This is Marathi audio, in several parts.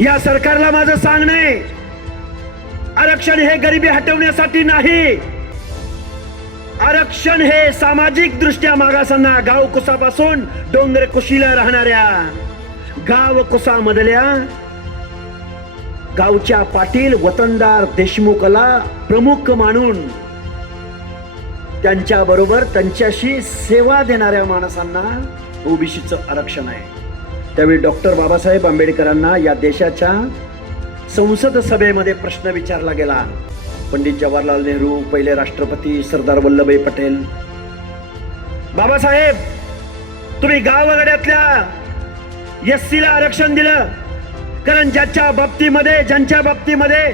या सरकारला माझं सांगणं आहे, आरक्षण हे गरिबी हटवण्यासाठी नाही. आरक्षण हे सामाजिक दृष्ट्या मागासांना, गाव कुसापासून डोंगर कुशीला राहणाऱ्या गाव कुसामधल्या गावच्या पाटील वतनदार देशमुखला प्रमुख मानून त्यांच्या बरोबर त्यांच्याशी सेवा देणाऱ्या माणसांना ओबीसीचं आरक्षण आहे. त्यावेळी डॉक्टर बाबासाहेब आंबेडकरांना या देशाच्या संसद सभेमध्ये प्रश्न विचारला गेला. पंडित जवाहरलाल नेहरू, पहिले राष्ट्रपती सरदार वल्लभभाई पटेल, बाबासाहेब तुम्ही गावगाड्यातल्या एससीला आरक्षण दिलं, कारण ज्यांच्या बाबतीमध्ये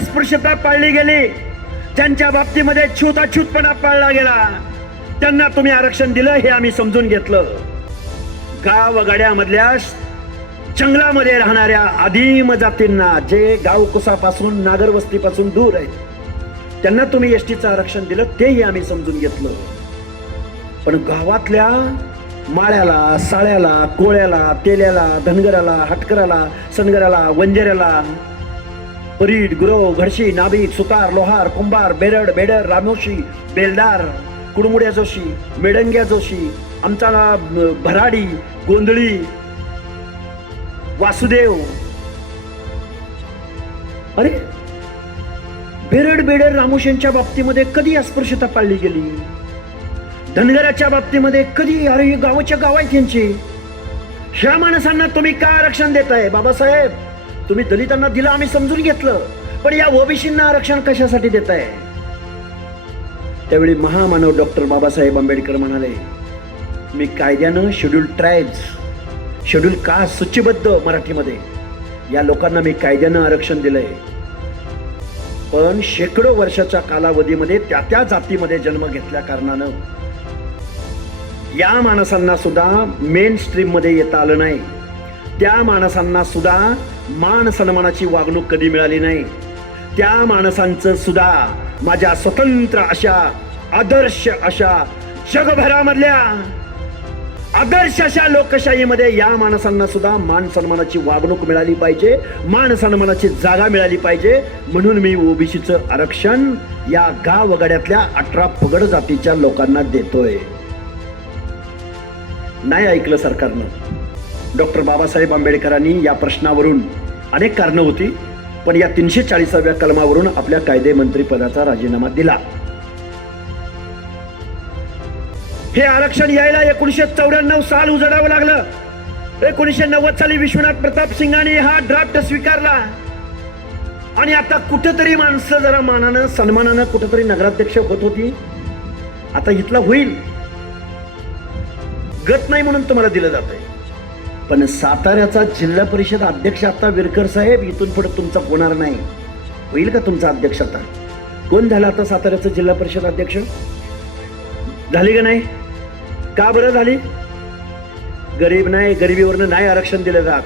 स्पृश्यता पाळली गेली, ज्यांच्या बाबतीमध्ये छूताछूतपणा पाळला गेला, त्यांना तुम्ही आरक्षण दिलं हे आम्ही समजून घेतलं. गावगाड्यामधल्या जंगलामध्ये राहणाऱ्या आदिम जातींना, जे गाव कुसापासून नागर वस्तीपासून दूर आहेत, त्यांना तुम्ही एसटीचं आरक्षण दिलं तेही आम्ही समजून घेतलं. पण गावातल्या माळ्याला, साळ्याला, कोळ्याला, तेल्याला, धनगराला, हटकराला, सनगराला, वंजेऱ्याला, परीड, गुरव, घडशी, नाभिक, सुतार, लोहार, कुंभार, बेरड, बेडर, रामोशी, बेलदार, कुडमुड्या जोशी, मेडंग्या जोशी, आमचा भराडी, गोंधळी, वासुदेव, अरे बेरड, बेडर, रामोशींच्या बाबतीमध्ये कधी अस्पृश्यता पाळली गेली? धनगराच्या बाबतीमध्ये कधी? अरे गावाच्या गाव आहेत यांची. ह्या माणसांना तुम्ही का आरक्षण देताय? बाबासाहेब तुम्ही दलितांना दिलं आम्ही समजून घेतलं, पण या ओबीसींना आरक्षण कशासाठी देताय? त्यावेळी महामानव डॉक्टर बाबासाहेब आंबेडकर म्हणाले, मी कायद्यानं शेड्यूल्ड ट्राईब्स, शेड्यूल्ड कास्ट, सूचीबद्ध मराठीमध्ये या लोकांना मी कायद्यानं आरक्षण दिलंय, पण शेकडो वर्षाच्या कालावधीमध्ये त्या जातीमध्ये जन्म घेतल्या कारणानं या माणसांना सुद्धा मेन स्ट्रीम मध्ये येता आलं नाही. त्या माणसांना सुद्धा मान सन्मानाची वागणूक कधी मिळाली नाही. त्या माणसांचं सुद्धा माझ्या स्वतंत्र अशा आदर्श अशा जगभरामधल्या आदर्श अशा लोकशाहीमध्ये या माणसांना सुद्धा मान सन्मानाची वागणूक मिळाली पाहिजे, मान सन्मानाची जागा मिळाली पाहिजे. म्हणून मी ओबीसीचं आरक्षण या गावगाड्यातल्या 18 पगड जातीच्या लोकांना देतोय. नाही ऐकलं सरकारनं. डॉक्टर बाबासाहेब आंबेडकरांनी या प्रश्नावरून अनेक कारणं होती, पण या 340व्या कलमावरून आपल्या कायदे मंत्री पदाचा राजीनामा दिला. हे आरक्षण यायला 1994 साल उजडावं लागलं. 1990 साली विश्वनाथ प्रताप सिंगांनी हा ड्राफ्ट स्वीकारला, आणि आता कुठेतरी माणसं जरा मानानं सन्मानानं कुठेतरी नगराध्यक्ष होत होती. आता इथला होईल गत नाही म्हणून तुम्हाला दिलं जातंय. पण साताऱ्याचा जिल्हा परिषद अध्यक्ष आता विरकर साहेब, इथून पुढे तुमचा होणार नाही. होईल का तुमचा अध्यक्ष? आता कोण झाला आता साताऱ्याचा जिल्हा परिषद अध्यक्ष? झाली का नाही? का बरं झाली? गरीब नाही, गरिबीवरनं नाही आरक्षण दिलं जात.